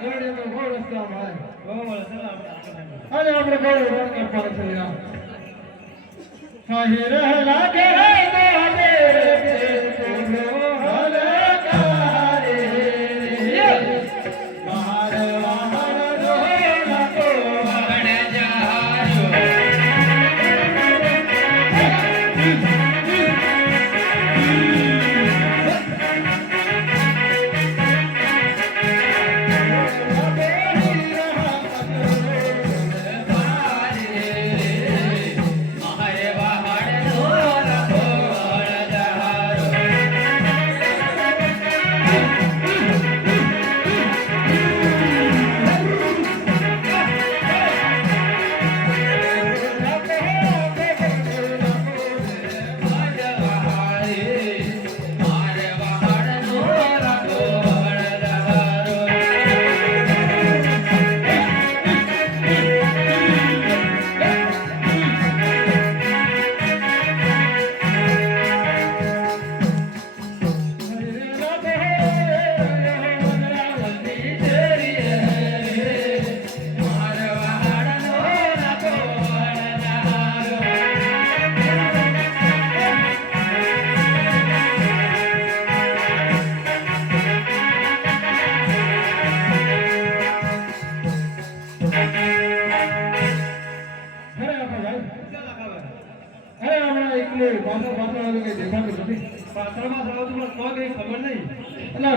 ગોળે તો ગોળ રસ્તા ભાઈ ગોળ સલામ આપણે આજે આપણે ગોળ રોડ કરવાનો છે યાર કાહે રહેલા કે રે તો હલકારે બહાર બહાર રોલા તો બણ જાયો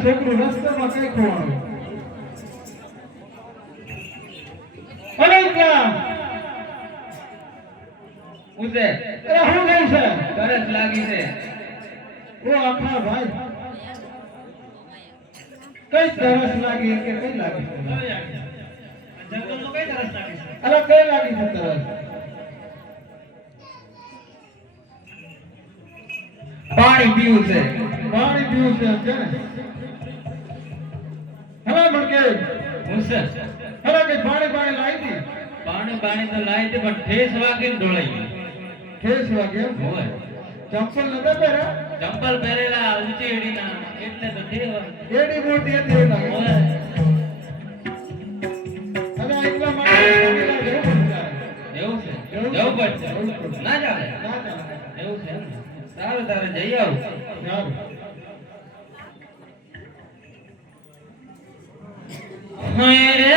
છોકરું રસ્તામાં કઈ ખોવાનું અરે ક્યાં ઉસે અરે હું ગઈ છે તરસ લાગી છે ઓ આખા ભાઈ કઈ તરસ લાગી કે કઈ લાગી જંગલમાં કઈ તરસ લાગી છે અરે કઈ લાગી છે તરસ પાણી પીવું છે પાણી પીવું છે એમ કે ને હલા મણકે ઉસે હલા કે પાણી લાવી દી પાણી તો લાવી દે પણ ઠેસ વાગીને ઢોળાઈ ગઈ ઠેસ વાગે એમ હોય ચંપલ નતા પહેર્યા ચંપલ પહેરેલા ઊંચી એડીના એટલે તો ઠેસ એડી મોટી હતી એવું લાગે હોય અને એટલા માટે જવું પડશે એવું છે જવું પડશે ના ચાલે ના ચાલે એવું છે એમ ને? સારું તારે જઈ આવું સારું હાય રે